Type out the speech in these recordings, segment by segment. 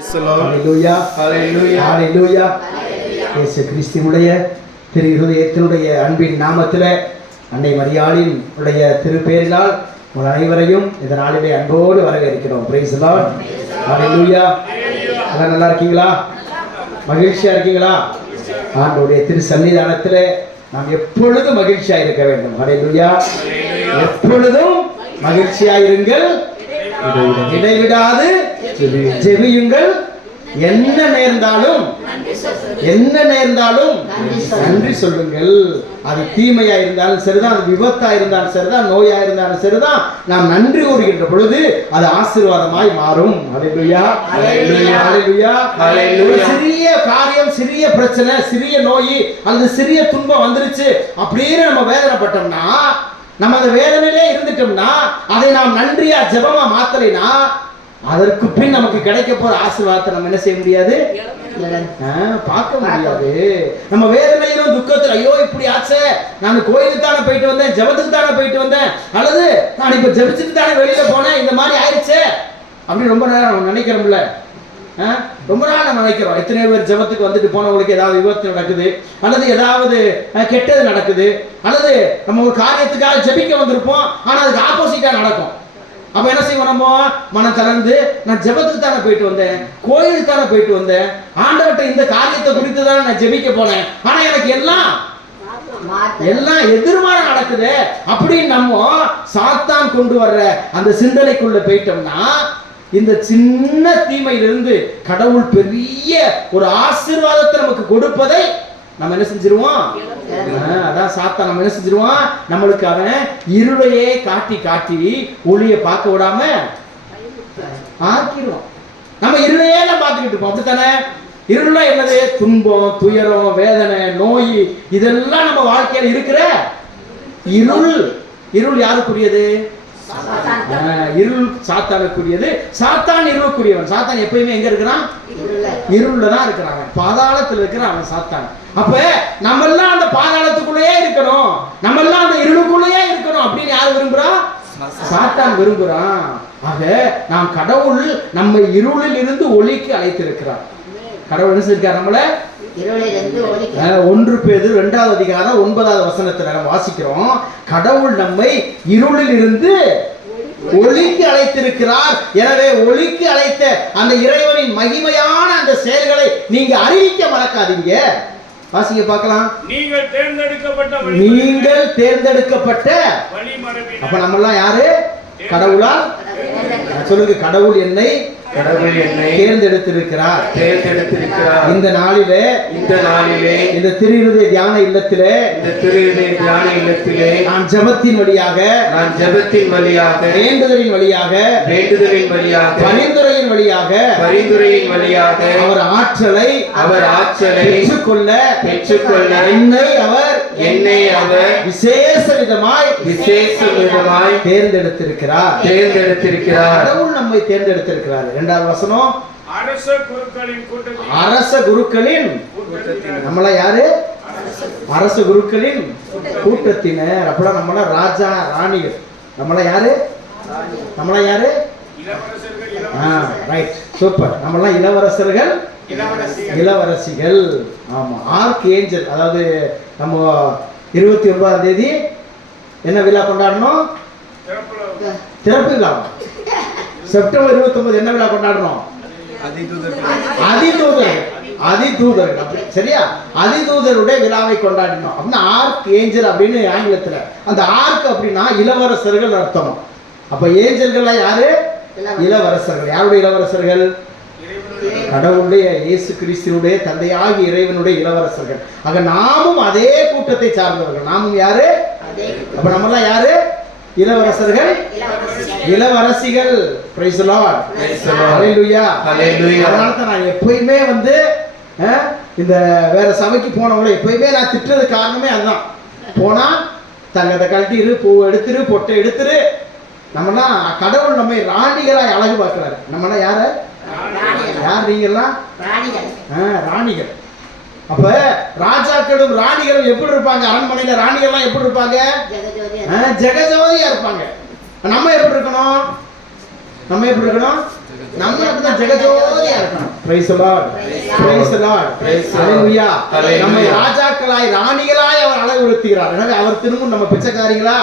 ஹல்லேலூயா ஹல்லேலூயா ஹல்லேலூயா. இயேசு கிறிஸ்துவுடைய திரு இருதயத்தினுடைய அன்பின் நாமத்திலே அன்னை மரியாளின் உடைய திருப்பேரினால் உங்கள் அனைவரையும் இந்த நாளிலே அன்போடு வரவேற்கிறோம். Praise the lord. ஹல்லேலூயா. எல்லாம் நல்லா இருக்கீங்களா? மகிழ்ச்சியா இருக்கீங்களா? ஆண்டவருடைய திரு சன்னிதானத்திலே நாம் எப்பொழுதும் மகிழ்ச்சியா இருக்க வேண்டும். ஹல்லேலூயா. எப்பொழுதும் மகிழ்ச்சியாயிருங்கள், இடைவிடாது ஜெபியுங்கள், என்ன நேர்ந்தாலும் நன்றி சொல்லுங்கள். அது தீமையா இருந்தாலும் சரிதான், அது விபத்தா இருந்தாலும் சரிதான், நோயா இருந்தாலும் சரிதான், நாம் நன்றி கூறுகின்ற பொழுது அது ஆசீர்வாதமாய் மாறும். ஹல்லேலூயா ஹல்லேலூயா ஹல்லேலூயா. சிறிய காரியம், சிறிய பிரச்சனை, சிறிய நோய் அல்லது சிறிய துன்பம் வந்துருச்சு அப்படின்னு நம்ம வேதனைப்பட்டோம்னா, நம்ம அந்த வேதனையிலே இருந்துட்டோம்னா, அதை நாம் நன்றியா ஜெபமா மாத்தலைனா அதற்கு பின் நமக்கு கிடைக்க போற ஆசீர்வாதத்தை நம்ம என்ன செய்ய முடியாது, பார்க்க முடியாது. நம்ம வேதனையிலும் துக்கத்தில் ஐயோ இப்படி ஆச்சே, நான் கோயிலுக்கு தானே போயிட்டு வந்தேன், ஜெபத்துக்கு தானே போயிட்டு வந்தேன், அல்லது நான் இப்ப ஜெபிச்சுட்டு தானே வெளியில போனேன், இந்த மாதிரி ஆயிடுச்சே அப்படின்னு ரொம்ப நேரம் நினைக்கிறோம்ல. ரொம்ப நாள் நம்ம நினைக்கிறோம். எத்தனை பேர் ஜெபத்துக்கு வந்துட்டு போனவங்களுக்கு ஏதாவது விபத்து நடக்குது, அல்லது ஏதாவது கெட்டது நடக்குது, அல்லது நம்ம ஒரு காரியத்துக்காக ஜெபிக்க வந்திருப்போம், ஆனா அதுக்கு ஆப்போசிட்டா நடக்கும். அப்ப என்ன செய்வோம், நம்ம மனம் தளர்ந்து நான் ஜெபத்துக்கு தானே போயிட்டு வந்தேன், கோயிலுக்கு தானே போயிட்டு வந்தேன், ஆண்டவர்கிட்ட இந்த காரியத்தை குறித்து தானே நான் ஜெபிக்க போனேன், ஆனா எனக்கு எல்லாம் எதிர்மாறா நடக்குது அப்படின்னு நம்ம சாத்தான் கொண்டு வர்ற அந்த சிந்தனைக்குள்ள போயிட்டோம்னா, இந்த சின்ன தீமையிலிருந்து கடவுள் பெரிய ஒரு ஆசீர்வாதத்தை நமக்கு கொடுப்பதை நம்ம என்ன செஞ்சிருவோம். அதான் சாத்தான் நம்ம என்ன செஞ்சிருவோம், நம்மளுக்கு அவன் இருளையே காட்டி காட்டி ஒளியை பார்க்க விடாம ஆக்கிடுவோம். நம்ம இருளையே தான் பார்த்துக்கிட்டு இருப்போம், அப்படித்தானே? இருள என்னது? துன்பம், துயரம், வேதனை, நோய், இதெல்லாம் நம்ம வாழ்க்கையில இருக்கிற இருள். இருள் யாருக்குரியது? இருள் சாத்தானுக்குரியது. சாத்தான் இருளுக்குரியவன். சாத்தான் எப்பயுமே எங்க இருக்கிறான்? இருள்ல தான் இருக்கிறான், பாதாளத்தில் இருக்கிறான் அவன் சாத்தான். அப்ப நம்ம எல்லாம் அந்த பாதாளத்துக்குள்ளேயே இருக்கணும், நம்ம எல்லாம் அந்த இருளுக்குள்ளேயே இருக்கணும் அப்படின்னு யார் விரும்புறா? சாத்தான் விரும்புறான். ஆக நாம் கடவுள் நம்மை இருளில் இருந்து ஒளிக்கு அழைத்திருக்கிறார். கடவுள் என்ன செஞ்சிருக்கார்? நம்மள 1 பேதுரு 2வது அதிகாரம் 9வது வசனத்துல நம்ம வாசிக்கிறோம், கடவுள் நம்மை இருளில் இருந்து ஒளிக்கு அழைத்திருக்கிறார். எனவே ஒளிக்கு அழைத்த அந்த இறைவனின் மகிமையான அந்த செயல்களை நீங்க அறிவிக்க மறக்காதீங்க. வாசிங்க பார்க்கலாம். நீங்கள் தேர்ந்தெடுக்கப்பட்ட அப்ப நம்ம எல்லாம் யாரு? கடவுளா? சொல்லுங்க, கடவுள் என்னை தேர்ந்தெடுத்திருக்கிறார். இந்த நாளிலே இந்த திரு இருதய தியான இல்லத்திலே நான் ஜெபத்தின் வழியாக வேண்டுதலின் வழியாக பரிந்துரையின் வழியாக அவர் ஆற்றலை பெற்றுக்கொள்ள என்னை அவர் விசேஷ விதமாய் தேர்ந்தெடுத்திருக்கிறார். கடவுள் நம்மை தேர்ந்தெடுத்திருக்கிறார். 2வது வசனம், அரச குருக்களின் நம்மள யாரு? அரச குருக்களின் கூட்டத்தினர். அப்பலாம் நம்மள ராஜா ராணிகள். நம்மள யாரு? Right, super. நம்மளாம் இளவரசர்கள், இளவரசிகள். ஆமா, ஆர்க் ஏஞ்சல். அதாவது நம்ம 29ஆம் தேதி என்ன விழா கொண்டாடணும்? திறப்பு விழா. செப்டம்பர் 29 என்ன விழா கொண்டாடணும்? அதிதூதர். சரியா? அதிதூதருடைய விழாவை கொண்டாடினோம். அப்படின்னா ஆர்க் ஏஞ்சல் அப்படின்னு ஆங்கிலத்துல. அந்த ஆர்க் அப்படின்னா இளவரசர்கள் அர்த்தம். அப்ப ஏஞ்சல்கள் யாரு? இளவரசர்கள். யாருடைய இளவரசர்கள்? கடவுளுடைய இயேசு கிறிஸ்துவுடைய தந்தையாகி இறைவனுடைய இளவரசர்கள். ஆக நாமும் அதே கூட்டத்தை சார்ந்தவர்கள். நாமும் யாரு? அப்ப நம்மலாம் யாரு? இளவரசர்கள், இளவரசிகள். Praise the lord. Hallelujah hallelujah. அதனால தான் நான் எப்பயுமே இந்த வேற சபைக்கு போனவங்கள எப்பயுமே நான் திட்டுறது காரணமே அதுதான். போனா தங்கத்தை கழட்டிரு, பூ எடுத்துரு, பொட்டை எடுத்துரு. நம்மலாம் கடவுள் நம்மை ராணிகளாய் அழகு பார்க்கிறாரு. நம்மலாம் யாரு? யார்? நீங்கெல்லாம் ராணிகள். அப்ப ராஜாக்களும் ராணிகளும் எப்படி இருப்பாங்க? அரண்மனையில ராணிகள்லாம் எப்படி இருப்பாங்க? ஜெகஜோதியா இருப்பாங்க. நம்ம எப்படி இருக்கணும்? நம்ம அப்படிதான் ஜெகஜோதியா இருக்கணும். Praise the Lord. Praise the Lord. Hallelujah. நம்மை ராஜாக்களாய் ராணிகளாய் அவர் அழகுபடுத்துகிறார். எனவே அவர் திரும்ப நம்ம பிச்சைக்காரங்களா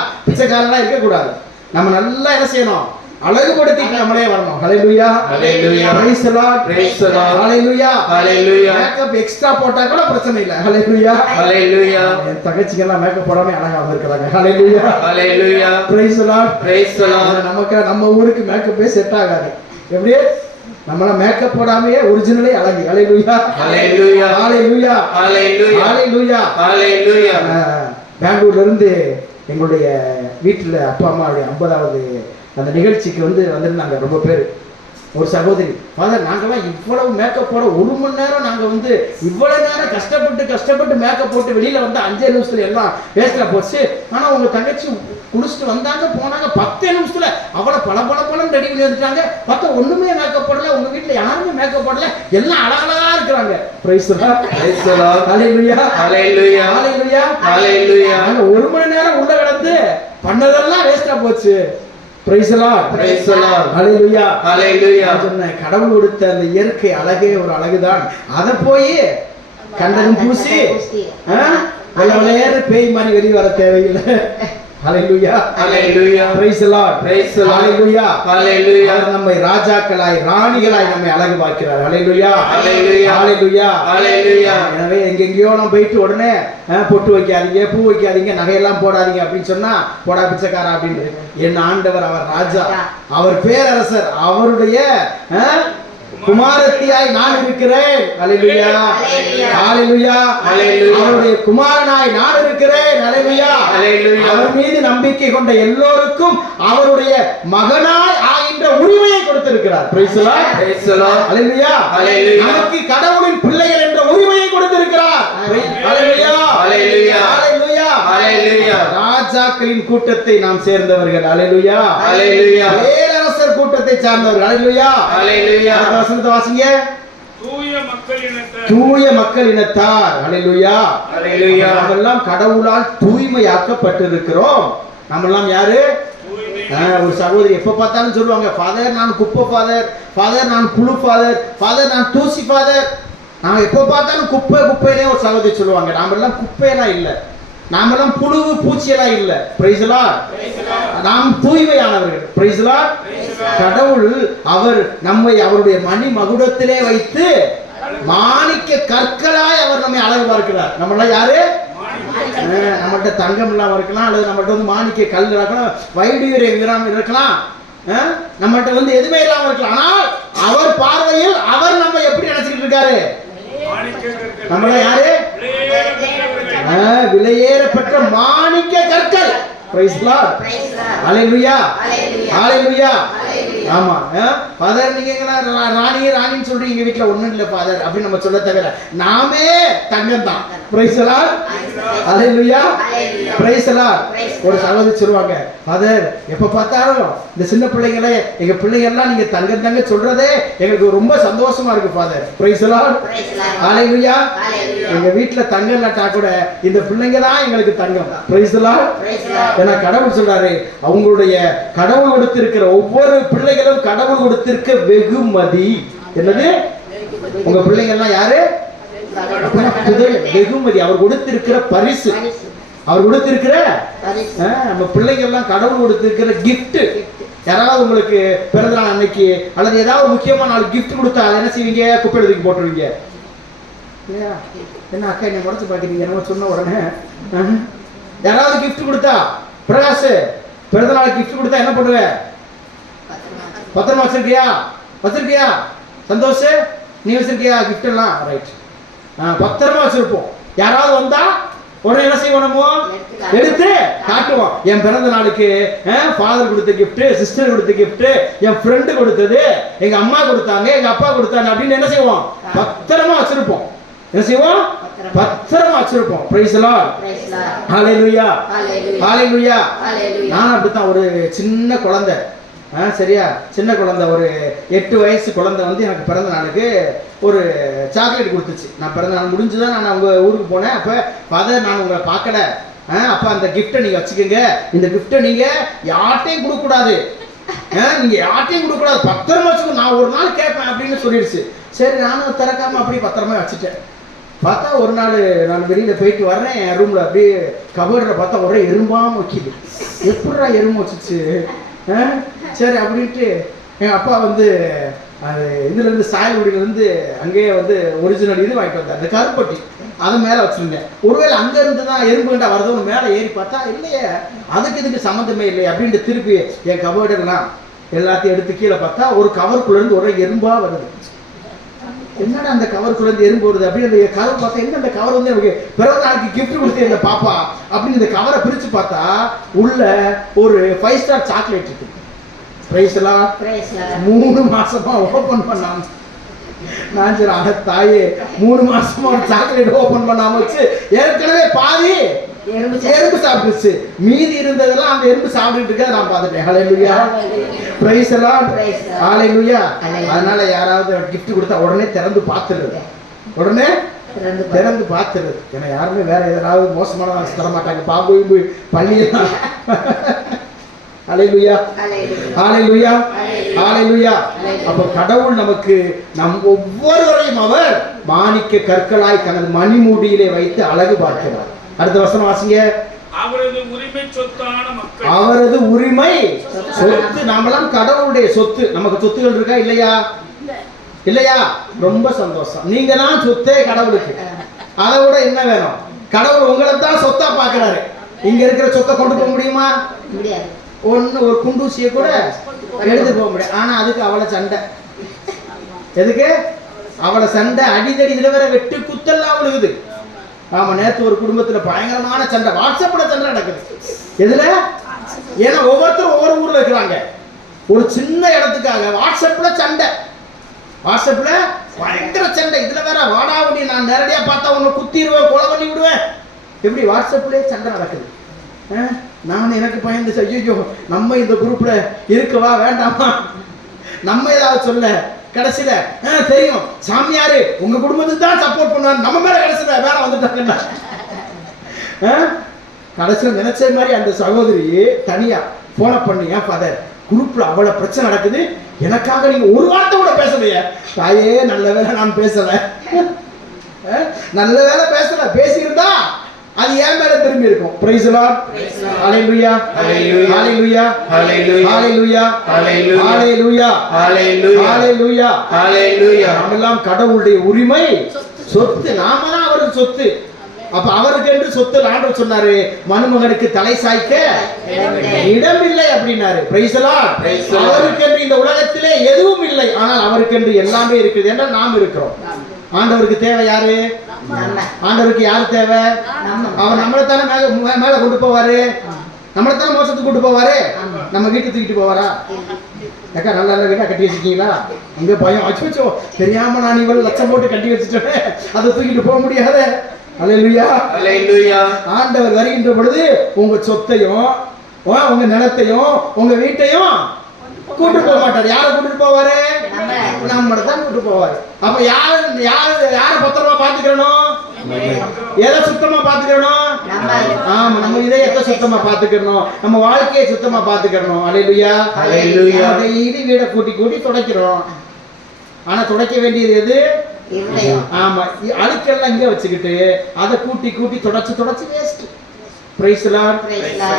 இருக்க கூடாது. நம்ம நல்லா என்ன செய்யணும்? அழகுபடுத்திட்டு நம்மளே வரணும். ஹalleluya. Hallelujah. Praise the Lord. Praise the Lord. Hallelujah. Hallelujah. Makeup extra போட்டா கூட பிரச்சனை இல்ல. ஹalleluya. Hallelujah. என் தங்கச்சிங்கெல்லாம் மேக்கப் போடாம அழகா வந்திருக்காங்க. ஹalleluya. Hallelujah. Praise the Lord. Praise the Lord. நம்ம ஊருக்கு மேக்கப்பே செட் ஆகாது. எப்படி நம்மள மேக்கப் போடாமயே ஒரிஜினலே அழகு. ஹalleluya. Hallelujah. Hallelujah. Hallelujah. Hallelujah. Hallelujah. பெங்களூர்ல இருந்து எங்களுடைய வீட்டுல அப்பா அம்மாவுடைய 50வது அந்த நிகழ்ச்சிக்கு வந்திருந்தாங்க ரொம்ப பேர். ஒரு சகோதரி, ஃபாதர் நாங்கெல்லாம் இவ்வளவு மேக்கப் போட 1 மணி நேரம் நாங்கள் இவ்வளவு நேரம் கஷ்டப்பட்டு மேக்கப் போட்டு வெளியில 5 நிமிஷத்துல எல்லாம் வேஸ்டா போச்சு. ஆனா உங்க தங்கச்சி குடிச்சிட்டு போனாங்க 10 நிமிஷத்துல அவ்வளவு பல ரெடி பண்ணி வந்துட்டாங்க. பார்த்தா ஒண்ணுமே மேக்கப் போடல, உங்க வீட்டுல யாருமே மேக்கப் போடல, எல்லாம் அழகழகா இருக்கிறாங்க. Price the Lord. Praise the Lord. Hallelujah. Hallelujah. Hallelujah. Hallelujah. 1 மணி நேரம் உள்ள கிடந்து பண்ணதெல்லாம் வேஸ்டா போச்சு. Praise the Lord. Praise the Lord. Hallelujah. Hallelujah. கடவுள் கொடுத்த அந்த இயற்கை அழகே ஒரு அழகுதான். அத போய் கண்டதும் பூசி பேய் மாதிரி வெளியே வர தேவையில்லை. Hallelujah. Hallelujah. Praise the Lord. Praise the Lord. Hallelujah. Hallelujah. நம்மை ராஜாக்களாய் ராணிகளாய் நம்மை அழகு பார்க்கிறார். Hallelujah. Hallelujah. Hallelujah. Hallelujah. எனவே எங்கெங்கயோ நம்ம போயிட்டு உடனே பொட்டு வைக்காதீங்க, பூ வைக்காதீங்க, நகையெல்லாம் போடாதீங்க அப்படின்னு சொன்னா போடா பிச்சைக்காரா அப்படின்னு. என் ஆண்டவர் அவர் ராஜா, அவர் பேரரசர், அவருடைய குமாரத்தியாய் நான் இருக்கிறேன். ஹalleluya. ஹalleluya. அவருடைய குமாரனாய் நான் இருக்கிறேன். ஹalleluya. அவர் மீது நம்பிக்கை கொண்ட எல்லோருக்கும் அவருடைய மகனாய் ஆகின்ற உரிமையை கொடுத்திருக்கிறார். Praise the Lord. Praise the Lord. ஹalleluya. நமக்கு கடவுளின் பிள்ளைகள் என்ற உரிமையை கொடுத்திருக்கிறார். ஹalleluya. Hallelujah. ஹalleluya. Hallelujah. ராஜாக்களின் கூட்டத்தை நாம் சேர்ந்தவர்கள். ஹalleluya. Hallelujah. பேரரசர் கூட்டத்தை சார்ந்தவர்கள். ஹalleluya. Hallelujah. வசனத்தை வாசிங்க. தூய மக்கள் இனத்தார். ஹalleluya. Hallelujah. நாமெல்லாம் கடவுளால் தூய்மையாக்கப்பட்டிருக்கிறோம். நாமெல்லாம் யாரு? ஒரு சகோதரி எப்ப பார்த்தாலும் சொல்லுவாங்க, ஃபாதர் நான் குப்பை ஃபாதர் நான் புழு ஃபாதர் நான் தூசி ஃபாதர். நான் எப்ப பார்த்தாலும் குப்பைனே ஒரு சகோதரி சொல்லுவாங்க. நாமெல்லாம் குப்பையெல்லாம் இல்லை, நாமெல்லாம் புழு பூச்சியெல்லாம் இல்லை. Price the Lord. நாம் தூய்மையானவர்கள். Price the Lord. கடவுள் அவர் நம்மை அவருடைய மணி மகுடத்திலே வைத்து மாணிக்க கற்களாய் அவர் நம்மை அழகு பார்க்கிறார். நம்மளாம் யாரு? நம்மள்ட்ட தங்கம் இல்லாம இருக்கலாம், அல்லது நம்மள்ட்ட மாணிக்க கல் இருக்கலாம், வைடூரியர் எங்கிராம இருக்கலாம், நம்மள்ட்ட எதுவுமே இல்லாம இருக்கலாம். ஆனால் அவர் பார்வையில் அவர் நம்ம எப்படி நினைச்சுக்கிட்டு இருக்காரு? நம்மள யாரு? விலையேறப்பட்ட மாணிக்க கற்கள். Praise the Lord. Hallelujah. Hallelujah. ஆமா. ஃபாதர் நீங்க ராணின்னு சொல்றீங்க, வீட்ல ஒண்ணும் இல்ல ஃபாதர் அப்படின்னு நம்ம சொல்ல தவிர நாமே தங்கம் தான். Praise the Lord. Hallelujah. Praise the Lord. ஒரு சகோதரி சொல்லுவாங்க, ஃபாதர் எப்ப பார்த்தாலும் இந்த சின்ன பிள்ளைங்களே எங்க பிள்ளைங்க எல்லாம் நீங்க தங்க சொல்றதே எங்களுக்கு ரொம்ப சந்தோஷமா இருக்கு father. Praise the Lord. Hallelujah. எங்க வீட்ல தங்கம் நட்டா கூட இந்த பிள்ளைங்க தான் எங்களுக்கு தங்கம். Praise the Lord. ஏன்னா கடவுள் சொல்றாரு, அவங்களுடைய கடவுள் கொடுத்திருக்கிற ஒவ்வொரு பிள்ளைகளும் கடவுள் கொடுத்திருக்க வெகுமதி. என்னது? உங்க பிள்ளைங்க எல்லாம் யாரு? வெகுமதி, அவர் கொடுத்திருக்கிற பரிசு, அவர் கொடுத்திருக்கிற நம்ம பிள்ளைங்க எல்லாம் கடவுள் கொடுத்திருக்கிற கிஃப்ட். யாராவது உங்களுக்கு பிறந்த நாள் அன்னைக்கு அல்லது ஏதாவது முக்கியமான நாள் கிஃப்ட் கொடுத்தா என்ன செய்வீங்க? குப்பை எடுத்து போட்டுருவீங்க. என்ன அக்கா என்ன முறைச்சு பாக்கிறீங்க? என்ன சொன்ன உடனே யாராவது கிஃப்ட் கொடுத்தா, பிரகாஷ் பிறந்த நாள் கிஃப்ட் கொடுத்தா என்ன பண்ணுவ? பத்திரமா வச்சிருக்கியா? சந்தோஷ் நீ வச்சிருக்கியா கிஃப்ட் எல்லாம்? ரைட், பத்திரமா வச்சிருப்போம். யாராவது வந்தா உடனே என்ன செய்வோம்? எடுத்து காட்டுவோம். என் பிறந்த நாளுக்கு ஃபாதர் கொடுத்த கிஃப்ட், சிஸ்டர் கொடுத்த கிஃப்ட், என் ஃப்ரெண்டு கொடுத்தது, எங்க அம்மா கொடுத்தாங்க, எங்க அப்பா கொடுத்தாங்க அப்படின்னு என்ன செய்வோம்? பத்திரமா வச்சிருப்போம். என்ன செய்வோம்? பத்திரமா வச்சிருப்போம். Praise the Lord. Hallelujah. Hallelujah. நான் அப்படித்தான் ஒரு சின்ன குழந்தை, சரியா, சின்ன குழந்தை, ஒரு 8 வயசு குழந்தை எனக்கு பிறந்த நாளுக்கு ஒரு சாக்லேட் கொடுத்துச்சு. நான் பிறந்த நாள் முடிஞ்சுதான் நான் அவங்க ஊருக்கு போனேன். அப்ப ஃபாதர் நான் உங்களை பார்க்கல, அப்ப அந்த கிஃப்ட்டை நீங்க வச்சுக்கோங்க, இந்த கிஃப்ட்டை நீங்க யார்ட்டையும் கொடுக்க கூடாது, நீங்க யார்ட்டையும் கொடுக்க கூடாது, பத்திரமா வச்சுக்கோ, நான் ஒரு நாள் கேட்பேன் அப்படின்னு சொல்லிடுச்சு. சரி நானும் திறக்காம அப்படியே பத்திரமா வச்சுட்டேன். பார்த்தா ஒரு நாள் நான் வெளியில் போயிட்டு வர்றேன், என் ரூமில் அப்படியே கபோர்டில் பார்த்தா ஒரே எறும்பாமல் வைக்கிது. எப்படா எறும்பு வச்சுச்சு? சரி அப்படின்ட்டு எங்கள் அப்பா வந்து அது இதுலேருந்து சாயல்குடியிலேருந்து அங்கேயே வந்து ஒரிஜினல் இது வாங்கிட்டு வந்தார், அந்த கருப்பட்டி. அதை மேலே வச்சுருந்தேன். ஒருவேளை அங்கேருந்து தான் எறும்புகிட்ட வருதுன்னு மேலே ஏறி பார்த்தா இல்லையே, அதுக்கு இதுக்கு சம்மந்தமே இல்லையே அப்படின்ட்டு திருப்பி என் கபோர்டெல்லாம் எல்லாத்தையும் எடுத்து கீழே பார்த்தா ஒரு கவருக்குள்ளேருந்து ஒரே எறும்பாக வருது. என்னடா அந்த கவருக்குள்ளேருந்து எறும்பு வருது அப்படின்னு அந்த கவர் பார்த்தா, என்ன அந்த கவர் வந்து எனக்கு பிறகு நாளைக்கு கிஃப்ட் கொடுத்து இந்த பாப்பா அப்படின்னு இந்த கவரை பிரித்து பார்த்தா உள்ள ஒரு 5 ஸ்டார் சாக்லேட் இருக்கு. பிரைஸ்லாம் 3 மாசமா ஓபன் பண்ணாம நான் சரி அட தாயே 3 மாசமா ஒரு சாக்லேட் ஓபன் பண்ணாம வச்சு ஏற்கனவே பாதி எறும்பு சாப்பிட்டுச்சு. மீதி இருந்ததெல்லாம் அந்த எறும்பு சாப்பிட்டுட்டு இருக்க நான் பார்த்துட்டேன். ஹல்லேலூயா, பிரைஸ் எல்லாம், ஹல்லேலூயா. அதனால யாராவது கிஃப்ட் கொடுத்தா உடனே திறந்து பார்த்துருது, உடனே திறந்து பார்த்துருது. ஏன்னா யாருமே வேற ஏதாவது மோசமான தர மாட்டாங்க, பாம்பு பள்ளியெல்லாம். ஹல்லேலூயா, ஹல்லேலூயா, ஹல்லேலூயா. அப்ப கடவுள் நமக்கு நம் ஒவ்வொருவரையும் அவர் மாணிக்க கற்களாய் தனது மணிமூடியிலே வைத்து அழகு பார்க்கிறார். அடுத்த வசனம் வாசிங்க. அவரது உரிமை சொத்தான மக்கள். அவரது உரிமை சொத்து. நாமெல்லாம் கடவுளுடைய சொத்து. நமக்கு சொத்துகள் இருக்கா இல்லையா? இல்லையா? ரொம்ப சந்தோஷம். நீங்க தான் சொத்தே கடவுளுக்கு. அதை விட என்ன வேணும்? கடவுள் உங்களை தான் சொத்தா பாக்குறாரு. இங்க இருக்கிற சொத்தை கொண்டு போக முடியுமா? முடியாது. ஒரு குண்டூசியை கூட எடுத்து போக முடியாது. ஆனா அதுக்கு அவளை சண்டை. எதுக்கு அவளை சண்டை? அடிதடி இதுல வேற வெட்டு குத்தெல்லாம் விழுகுது. ஆமா, நேற்று ஒரு குடும்பத்துல பயங்கரமான சண்டை, வாட்ஸ்அப்ல சண்டை நடக்குது. எதுல? ஏன்னா ஒவ்வொருத்தரும் ஒவ்வொரு ஊர்ல இருக்கிறாங்க. ஒரு சின்ன இடத்துக்காக வாட்ஸ்அப்ல சண்டை, வாட்ஸ்அப்ல பயங்கர சண்டை. இதுல வேற வாடாவடி நான் நேரடியா பார்த்தா உன்னை குத்திடுவேன், கொலை பண்ணி விடுவேன். எப்படி வாட்ஸ்அப்லயே சண்டை நடக்குது? நான் எனக்கு பயந்து ஐயோ நம்ம இந்த குரூப்ல இருக்கவா வேண்டாமா, நம்ம ஏதாவது சொல்ல கடைசியில தெரியும் சாமியாரு உங்க குடும்பத்துக்கு தான் சப்போர்ட் பண்ணுவாரு, நம்ம மேல கடைசியில வேற வந்துட்டாங்கன்னா. கடைசியில் நினைச்ச மாதிரி அந்த சகோதரி தனியா போன பண்ணி, ஃபாதர் குரூப்ல அவ்வளவு பிரச்சனை நடக்குது, எனக்காக நீங்க ஒரு வார்த்தை கூட பேசலையே. தாயே நல்ல வேலை நான் பேசல, நல்ல வேலை பேசல. பேசியிருந்தா அது ஏன் மேல திரும்பி இருக்கும். Price the lord, hallelujah, hallelujah, hallelujah, hallelujah, hallelujah, hallelujah, hallelujah, ஹalleluya. நாமெல்லாம் கடவுளுடைய உரிமை சொத்து. நாம தான் அவருக்கு சொத்து. அப்ப அவருக்கு என்று சொத்து ஆண்டவர் சொன்னாரு, மனுமகனுக்கு தலை சாய்க்க இடம் இல்லை அப்படின்னாரு. Price the Lord. அவருக்கு என்று இந்த உலகத்திலே எதுவும் இல்லை, ஆனால் அவருக்கு என்று எல்லாமே இருக்குது. ஏன்னா நாம் இருக்கிறோம். ஆண்டவருக்கு தேவை யாரு? ஆண்டவருக்கு யாரு தேவை? அவர் நம்மளை தானே மேல கொண்டு போவாரு, நம்மளை தானே மோசத்துக்கு கொண்டு போவாரு. நம்ம வீட்டு தூக்கிட்டு போவாரா? ஏக்கா நல்ல நல்ல வீட்டா கட்டி வச்சிருக்கீங்களா? அங்க பயம் வச்சு தெரியாம நான் இவ்வளவு லட்சம் போட்டு கட்டி வச்சுட்டேன், அதை தூக்கிட்டு போக முடியாது. ஹல்லேலூயா, ஹல்லேலூயா. ஆண்டவர் வருகின்ற பொழுது உங்க சொத்தையும் உங்க நிலத்தையும் உங்க வீட்டையும் கூட்டு போக மாட்டார். யாரை கூட்டிட்டு போவாரு? நம்மளை தான் கூட்டு போவாரு. அப்ப யார பத்திரமா பாத்துக்கணும்? எதை சுத்தமா பாத்துக்கணும்? ஆமா, நம்ம இதயத்தை சுத்தமா பாத்துக்கணும், நம்ம வாழ்க்கையை சுத்தமா பாத்துக்கணும். ஹல்லேலூயா, ஹல்லேலூயா. டெய்லி வீட கூட்டி கூட்டி துடைக்கிறோம். ஆனா துடைக்க வேண்டியது எது? ஆமா, அழுக்கெல்லாம் இங்க வச்சுக்கிட்டு அதை கூட்டி கூட்டி தொடச்சு waste. Praise the Lord.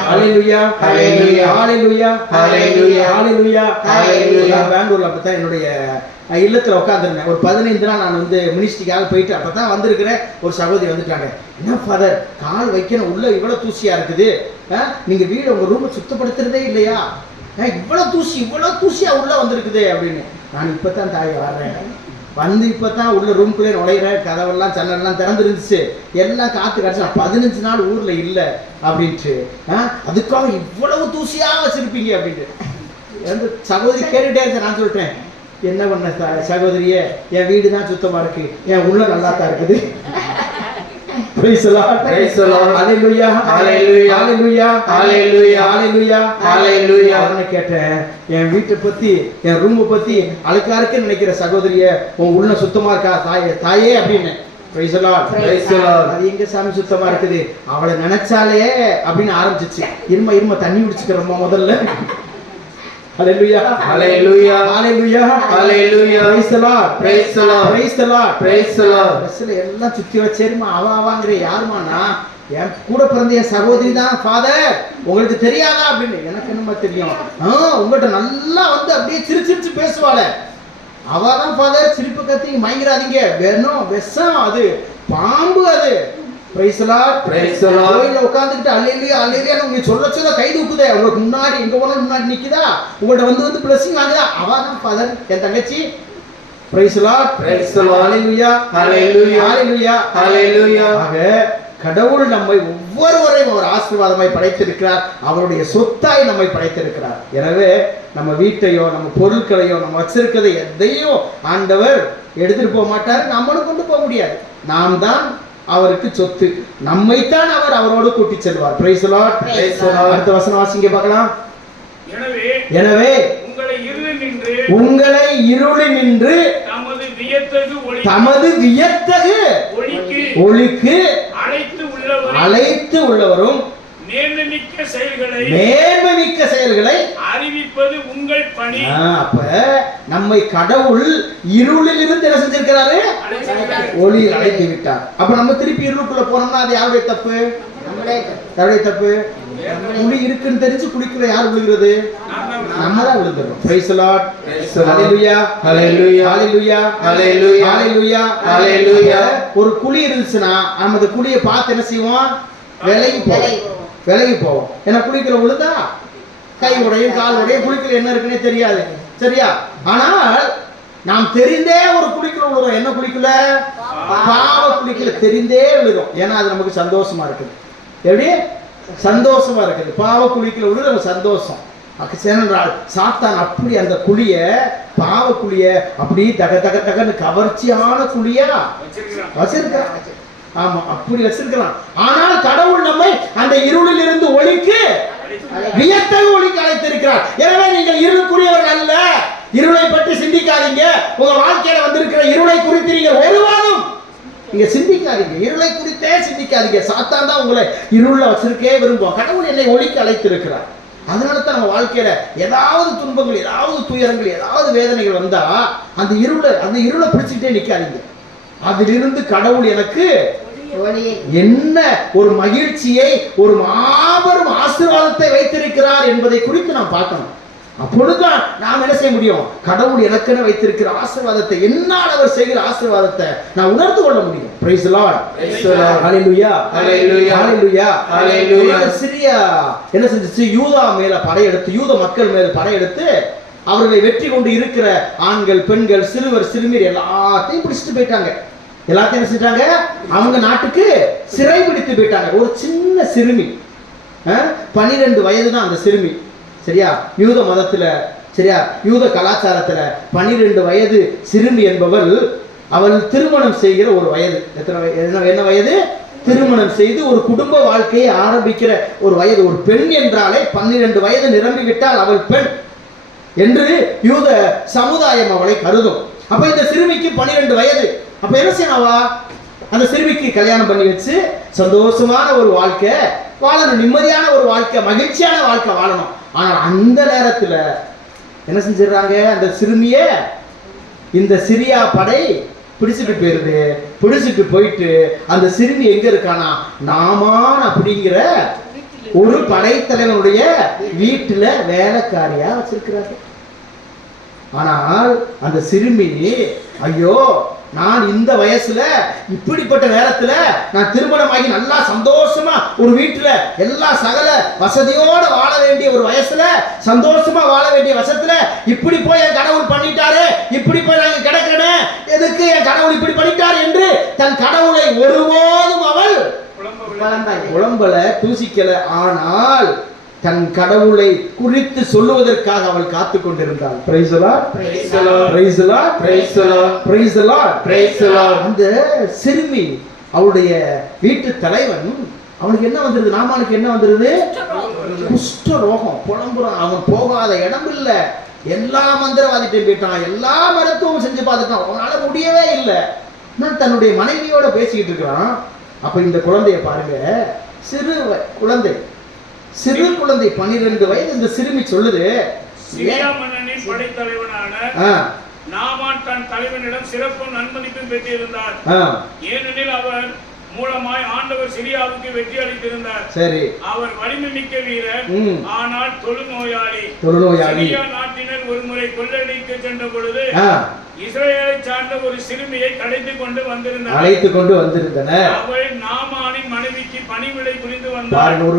Hallelujah. Hallelujah. Hallelujah. Hallelujah. Hallelujah. Hallelujah. பெங்களூர்ல அப்பதான் என்னுடைய இல்லத்துல உட்காந்துருந்தேன். ஒரு 15 நாள் நான் வந்து மினிஸ்ட்ரிக்காக போயிட்டு அப்பதான் வந்திருக்கிற ஒரு சகோதரி வந்துட்டாங்க. என்ன ஃபாதர் கால் வைக்கணும், உள்ள இவ்வளவு தூசியா இருக்குது, நீங்க வீடு உங்க ரூமை சுத்தப்படுத்துறதே இல்லையா? இவ்வளவு தூசியா உள்ள வந்திருக்குது அப்படின்னு. நான் இப்பதான் தாய் வர்றேன், வந்து இப்பதான் உள்ள ரூம்குள்ளே நுழையிற, கதவெல்லாம் ஜன்னல்லாம் திறந்துருந்துச்சு, எல்லாம் காத்து கடிச்சு. 15 நாள் ஊர்ல இல்லை அப்படின்ட்டு. அதுக்காக இவ்வளவு தூசியா வச்சிருப்பீங்க அப்படின்ட்டு வந்து சகோதரி கேட்டுட்டே இருந்தேன். நான் சொல்லிட்டேன், என்ன பண்ண சகோதரியே, என் வீடு தான் சுத்தமா இருக்கு, என் உள்ள நல்லா தான் இருக்குது. Praise the Lord. Praise the Lord. Hallelujah. Hallelujah. Hallelujah. Hallelujah. Hallelujah. Hallelujah. அவனை கேட்டேன், என் வீட்டை பத்தி என் ரூமை பத்தி அழுக்கா இருக்குன்னு நினைக்கிற சகோதரியே, உன் உள்ள சுத்தமா இருக்கா தாயே அப்படின்னு. Praise the Lord. Praise the Lord. அது எங்க சாமி சுத்தமா இருக்குது, அவளை நினைச்சாலே அப்படின்னு ஆரம்பிச்சிச்சு. இரும தண்ணி குடிச்சுக்கிறோமா முதல்ல. ஹalleluya Hallelujah. Hallelujah Hallelujah. praise the lord Praise the Lord. praise the lord Praise the Lord. பஸ்ல எல்லாம் சுத்தி வச்சேருமா அவாங்கிற யாருமானா என் கூட பிறந்த என் சகோதரி தான் ஃபாதர், உங்களுக்கு தெரியாதா அப்படின்னு. எனக்கு என்னமா தெரியும், உங்கள்கிட்ட நல்லா வந்து அப்படியே சிரிச்சு பேசுவாள, அவ தான் ஃபாதர். சிரிப்பு கத்தி மயங்கிறாதீங்க, வேணும் விஷம், அது பாம்பு, அது price the Lord Praise the Lord. கோயில்ல உட்கார்ந்துட்டு அல்லேலூயா அல்லேலூயா உங்க சொல்ல கை தூக்குதே, உங்களுக்கு முன்னாடி எங்க போனாலும் முன்னாடி நிக்குதா, உங்கள்ட்ட வந்து பிளஸிங் வாங்குதா, அவ தான் ஃபாதர் என் தங்கச்சி. Price the Lord Praise the Lord. Hallelujah Hallelujah. Hallelujah Hallelujah. ஆக கடவுள் நம்மை ஒவ்வொருவரையும் அவர் ஆசீர்வாதமாய் படைத்திருக்கிறார், அவருடைய சொத்தாய் நம்மை படைத்திருக்கிறார். எனவே நம்ம வீட்டையோ நம்ம பொருட்களையோ நம்ம வச்சிருக்கிறதை எதையும் ஆண்டவர் எடுத்துட்டு போக மாட்டார், நம்மளும் கொண்டு போக முடியாது. நாம் தான் அவருக்கு சொத்து, நம்மைத்தான் அவர் அவரோடு கூட்டி செல்வார். Price the Lord. அடுத்த வசனம் வாசிங்க பார்க்கலாம். எனவே உங்களை இருளில் நின்று தமது வியத்தகு ஒளிக்கு அழைத்து உள்ளவரும் மேன்மைமிக்க செயல்களை அறிவிப்பது உங்கள் பணி. அப்ப நம்மை கடவுள் இருளில் இருந்து என்ன செஞ்சிருக்கிறாரு, ஒளியில் அழைத்து விட்டார். அப்ப நம்ம திருப்பி இருளுக்குள்ள போனோம்னா அது யாருடைய தப்பு? யாருடைய தப்பு? குழி இருக்குன்னு தெரிஞ்சு குளிக்குள்ள யார் விழுகிறது? நம்ம தான் விழுந்துறோம். Price the lord. Hallelujah Hallelujah. Hallelujah Hallelujah. Hallelujah Hallelujah. ஒரு குழி இருந்துச்சுன்னா நம்ம அந்த குழியை பார்த்து என்ன செய்வோம்? விலகி போவோம். ஏன்னா குழிக்குள்ள விழுந்தா கை உடையும் கால் உடையும், குழிக்குள்ள என்ன இருக்குன்னே தெரியாது, சரியா? ஆனால் நாம் தெரிந்தே ஒரு குழிக்குள்ள விழுறோம். என்ன குழிக்குள்ள? பாவ குழிக்குள்ள தெரிந்தே விழுறோம். ஏன்னா அது நமக்கு சந்தோஷமா இருக்குது. எப்படி சந்தோஷமா இருக்குது? பாவ குழிக்குள்ள விழுற நம்ம சந்தோஷம். ஏனென்றால் சாத்தான் அப்படி அந்த குழிய, பாவ குழிய அப்படி தகன்னு கவர்ச்சியான குழியா வச்சிருக்கான். ஆமா, அப்படி வச்சிருக்கலாம். ஆனால் கடவுள் நம்மை அந்த இருளில் இருந்து ஒளிக்கு, வியத்தகு ஒளிக்கு அழைத்திருக்கிறார். எனவே நீங்கள் இருளுக்குரியவர்கள் அல்ல. இருளை பற்றி சிந்திக்காதீங்க. உங்க வாழ்க்கையில வந்திருக்கிற இருளை குறித்து நீங்க ஒருவாதும் நீங்க சிந்திக்காதீங்க. இருளை குறித்தே சிந்திக்காதீங்க. சாத்தான் தான் உங்களை இருள வச்சிருக்கே விரும்புவோம். கடவுள் என்னை ஒளிக்கு அழைத்திருக்கிறார். அதனால தான் நம்ம வாழ்க்கையில ஏதாவது துன்பங்கள், ஏதாவது துயரங்கள், ஏதாவது வேதனைகள் வந்தா அந்த இருளை பிடிச்சுக்கிட்டே நிக்காதீங்க. அதிலிருந்து கடவுள் எனக்கு என்ன ஒரு மகிழ்ச்சியை, ஒரு மாபெரும் ஆசீர்வாதத்தை வைத்திருக்கிறார் என்பதை குறித்து நாம் பார்க்கணும். அப்பொழுதுதான் நாம் என்ன செய்ய முடியும்? கடவுள் எனக்கென வைத்திருக்கிற ஆசீர்வாதத்தை, என்னால் அவர் செய்கிற ஆசீர்வாதத்தை நான் உணர்ந்து கொள்ள முடியும். Price the lord. Hallelujah hallelujah hallelujah. Syria என்ன செஞ்சிச்சு? யூதா மேல படையெடுத்து, யூத மக்கள் மேல படையெடுத்து அவர்களை வெற்றி கொண்டு இருக்கிற ஆண்கள், பெண்கள், சிறுவர், சிறுமியர் எல்லாத்தையும் பிடிச்சிட்டு போயிட்டாங்க. எல்லாத்தையும் என்ன செஞ்சாங்க? அவங்க நாட்டுக்கு சிறை பிடித்து போயிட்டாங்க. ஒரு சின்ன சிறுமி, 12 வயது தான் அந்த சிறுமி, சரியா? யூத மதத்துல, சரியா, யூத கலாச்சாரத்துல 12 வயது சிறுமி என்பவள் அவள் திருமணம் செய்கிற ஒரு வயது. என்ன வயது? திருமணம் செய்து ஒரு குடும்ப வாழ்க்கையை ஆரம்பிக்கிற ஒரு வயது. ஒரு பெண் என்றாலே 12 வயது நிரம்பிவிட்டால் அவள் பெண் என்று யூத சமுதாயம் அவளை கருதும். அப்ப இந்த சிறுமிக்கு 12 வயது. அப்ப என்ன செய்யணும்வா? அந்த சிறுமிக்கு கல்யாணம் பண்ணி வச்சு சந்தோஷமான ஒரு வாழ்க்கை வாழணும், நிம்மதியான ஒரு வாழ்க்கை, மகிழ்ச்சியான வாழ்க்கை வாழணும். ஆனால் அந்த நேரத்துல என்ன செஞ்சிடறாங்க? அந்த சிறுமிய இந்த சிரியா படை பிடிச்சிட்டு போயிருது. பிடிச்சிட்டு போயிட்டு அந்த சிறுமி எங்க இருக்கானா? நாமான் அப்படிங்கிற ஒரு படைத்தலைவனுடைய வீட்டுல வேலைக்காரியா வச்சிருக்கிறாங்க. ஆனால் அந்த சிறுமி, ஐயோ, நான் இந்த வயசுல இப்படிப்பட்ட நேரத்துல நான் திருமணமாகி நல்லா சந்தோஷமா ஒரு வீட்டுல எல்லா சகல வசதியோட வாழ வேண்டிய ஒரு வயசுல, சந்தோஷமா வாழ வேண்டிய வசத்துல இப்படி போய் என் கடவுள் பண்ணிட்டாரு, இப்படி போய் நான் கிடக்கிறேன், எதுக்கு என் கடவுள் இப்படி பண்ணிட்டார் என்று தன் கடவுளை ஒருபோதும் அவள் புலம்பல, தூசிக்கல. ஆனால் தன் கடவுளை குறித்து சொல்லுவதற்காக அவள் காத்து கொண்டிருந்தாள். Price the lord. Praise the lord. Praise the lord. Praise the lord. Praise the lord. Praise the Lord. அந்த சிறுமி, அவளுடைய வீட்டு தலைவன், அவனுக்கு என்ன வந்திருது? நாமானுக்கு என்ன வந்திருது? குஷ்ட ரோகம். புலம்புறான். அவன் போகாத இடம் இல்ல. எல்லா மந்திரவாதிட்டையும் போயிட்டான், எல்லா மருத்துவம் செஞ்சு பார்த்துட்டான், அவனால முடியவே இல்லை. தன்னுடைய மனைவியோட பேசிக்கிட்டு இருக்கிறான். அப்ப இந்த குழந்தைய பாருங்க, சிறு குழந்தை 12 வயது இந்த சிறுமி சொல்லுது, சிரியா மன்னனின் படைத்தலைவனான ஆ, நாமான் தன் தலைவனிடம் சிறப்பும் நன்மதிப்பும் பெற்றிருந்தார். ஆ, ஏனெனில் அவர் மூலமாய் ஆண்டவர் சிரியாவுக்கு வெற்றி அளித்திருந்தார். சரி. அவர் வலிமை மிக்க வீரர், ம். ஆனால் தொழுநோயாளி. தொழுநோயாளி. சிரியா நாட்டினர் ஒருமுறை கொள்ளையடிக்க சென்ற பொழுது ஆ, இஸ்ரவேலை சார்ந்த ஒரு சிறுமியை கடைந்து கொண்டு வந்திருந்தார். அழைத்து கொண்டு வந்திருந்தனர். அவள் நாமானின் மனைவிக்கு பணிவிடை புரிந்து வந்தார். பாருங்க, ஒரு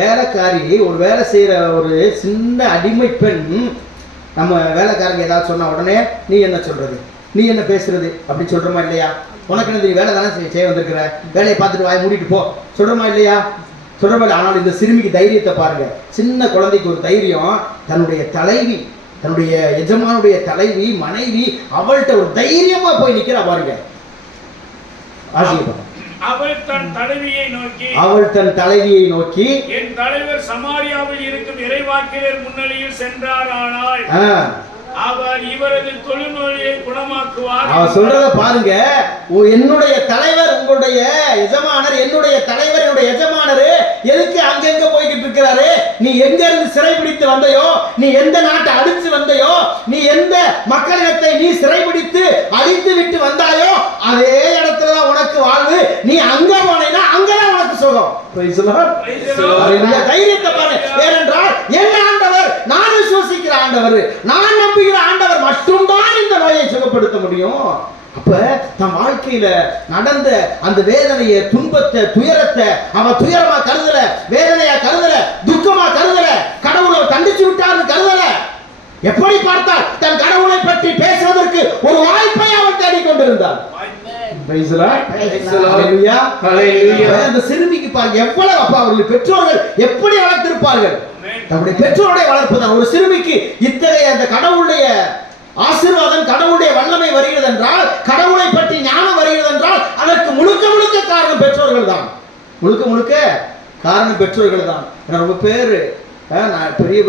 வேலைக்காரி, ஒரு வேலை செய்யற ஒரு சின்ன அடிமை பெண் நம்ம வேலைக்காரங்க ஏதாவது சொன்ன உடனே நீ என்ன சொல்றது, நீ என்ன பேசுறது அப்படி சொல்றோமா இல்லையா? உனக்கு என்ன தெரியும், வேலை தானே செய்ய வந்திருக்கிற, வேலையை பார்த்துட்டு வாய் மூடிட்டு போ சொல்றோமா இல்லையா? சொல்றோமா இல்லை? ஆனால் இந்த சிறுமிக்கு தைரியத்தை பாருங்க. சின்ன குழந்தைக்கு ஒரு தைரியம். தன்னுடைய தலைவி, தன்னுடைய எஜமானுடைய தலைவி, மனைவி, அவள்கிட்ட ஒரு தைரியமா போய் நிக்கிறா பாருங்க. ஆசீர்வாதம். அவள் தன் தலைவியை நோக்கி என் தலைவர் சமாரியாவில் இருக்கும் இறைவாக்கினர் முன்னிலையில் சென்றாரானால் அவர் இவரது தொழுநோயை குணமாக்குவார். அவர் சொல்றத பாருங்க. என்னுடைய தலைவர், உங்களுடைய எஜமானர், என்னுடைய தலைவர், என்னுடைய எஜமானரு எதுக்கு அங்கெங்க போய்கிட்டு இருக்கிறாரு? நீ எங்க இருந்து சிறைபிடித்து வந்தையோ, நீ எந்த நாட்டை அடிச்சு வந்தையோ, நீ எந்த மக்களிடத்தை நீ சிறைபிடித்து அழித்து விட்டு வந்தாயோ, அதே இடத்துலதான் உனக்கு வாழ்வு. நீ அங்க போனேன்னா அங்கதான் உனக்கு சுகம். தைரியத்தை பாரு. ஏனென்றால் என் ஆண்டவர், நான் விசுவசிக்கிற ஆண்டவர், நான் நம்புகிற ஆண்டவர் மட்டும்தான் இந்த நோயை சுகப்படுத்த முடியும். அப்ப தன் வாழ்க்கையில நடந்த அந்த வேதனையை, துன்பத்தை, துயரத்தை அவன் துயரமா கருதல, வேதனையா கருதல, துக்கமா கருதல, கடவுளை தண்டிச்சு விட்டார்னு கருதல. எப்படி பார்த்தால் தன் கடவுளை பற்றி பேசுவதற்கு ஒரு வாய்ப்பை அவன் தேடிக்கொண்டிருந்தார். அந்த சிறுமிக்கு பாருங்க எவ்வளவு, அப்பா அவர்கள் பெற்றோர்கள் எப்படி வளர்த்திருப்பார்கள். தன்னுடைய பெற்றோருடைய வளர்ப்பு தான் ஒரு சிறுமிக்கு இத்தகைய அந்த கடவுளுடைய ஆசீர்வாதம், கடவுளுடைய வல்லமை வருகிறது என்றால், கடவுளை பற்றி ஞானம் வருகிறது என்றால், அதற்கு முழுக்க முழுக்க காரணம் பெற்றோர்கள் தான். முழுக்க முழுக்க காரணம் பெற்றோர்கள் தான். ரொம்ப பேரு பெரிய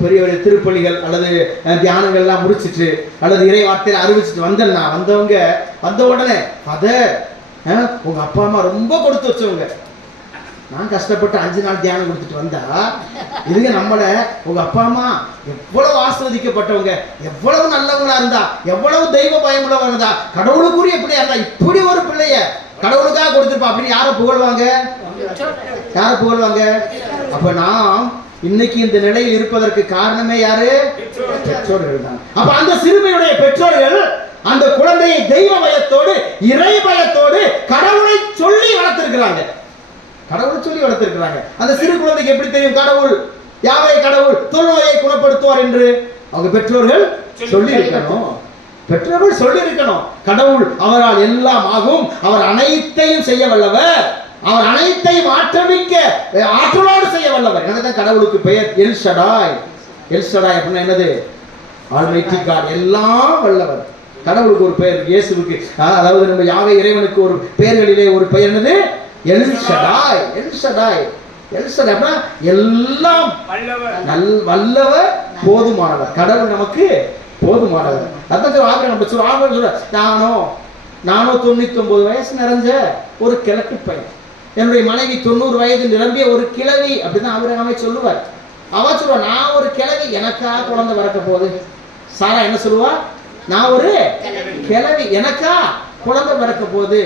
பெரிய திருப்பலிகள் அல்லது தியானங்கள்லாம் முடிச்சிட்டு அல்லது இறை வார்த்தையில அறிவிச்சுட்டு வந்தவங்க வந்த உடனே உங்க அப்பா அம்மா ரொம்ப கொடுத்து வச்சவங்க, நான் கஷ்டப்பட்டு 5 நாள் தியானம் கொடுத்துட்டு வந்தா இதுங்க நம்மள உங்க அப்பா அம்மா எவ்வளவு ஆஸ்வதிக்கப்பட்டவங்க, எவ்வளவு நல்லவங்களா இருந்தா, எவ்வளவு தெய்வ பயமுள்ளவங்க இருந்தா, கடவுளுக்குரிய எப்படியா இருந்தா, இப்படி ஒரு பிள்ளைய கடவுளுக்காக கொடுத்துருப்பா அப்படின்னு யாரை புகழ்வாங்க? அப்ப நாம் இன்னைக்கு இந்த நிலையில் இருப்பதற்கு காரணமே யாரு? பெற்றோர்கள் தான். அப்ப அந்த சிறுமியுடைய பெற்றோர்கள் அந்த குழந்தையை தெய்வ பயத்தோடு, இறை பயத்தோடு, கடவுளை சொல்லி வளர்த்திருக்கிறாங்க. அந்த சிறு குழந்தைக்கு எப்படி தெரியும் கடவுள், யாவை கடவுள் தொழுநோயை குணப்படுத்துவார் என்று? அவங்க பெற்றோர்கள் சொல்லி இருக்கணும். கடவுள் அவரால் எல்லாம் ஆகும், அவர் அனைத்தையும் செய்ய வல்லவர், அவர் அனைத்தையும் ஆற்றலோடு செய்ய வல்லவர். எனதான் கடவுளுக்கு பெயர் எல் ஷடாய். அப்படின்னா என்னது? ஆல்மைட்டி காட், எல்லாம் வல்லவர். கடவுளுக்கு ஒரு பெயர், இயேசுவுக்கு, அதாவது நம்ம யாவை இறைவனுக்கு ஒரு பெயர்களிலே ஒரு பெயர் என்னது? எல் ஷடாய். எல்லாம் வல்லவர், போதுமானவர். கடவுள் நமக்கு போதுமானவர். நானோ 99 வயசு நிறைஞ்ச ஒரு கிழக்கு பையன், என்னுடைய மனைவி 90 வயது நிரம்பிய ஒரு கிழவி அப்படிதான் அவரை சொல்லுவார். அவ சொல்லுவா, நான் ஒரு கிழவி, எனக்கா குழந்தை பிறக்க போகுது. சாரா என்ன சொல்லுவா? நான் ஒரு கிழவி, எனக்கா குழந்தை பிறக்க போகுது.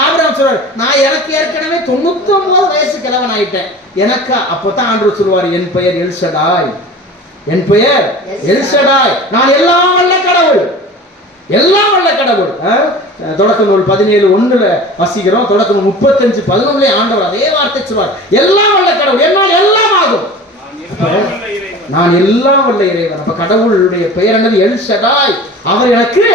ஆபிரகாம் சொல்றாரு, நான் எனக்கு ஏற்கனவே 99 வயசு கிழவன் ஆயிட்டேன், எனக்கா. அப்பதான் ஆண்டவர் சொல்லுவார், என் பெயர் எல் ஷடாய், நான் எல்லாம் வல்ல கடவுள். தொடக்க நூல் 17:1 வசிக்கிறோம். தொடக்க நூல் 35:11 ஆண்டவர் அதே வார்த்தை சொல்வார், எல்லாம் வல்ல கடவுள், என்னால் எல்லாம் ஆகும், நான் எல்லாம் வல்ல இறைவன். அப்ப கடவுளுடைய பெயர் என்னது? எல் ஷடாய். அவர் எனக்கு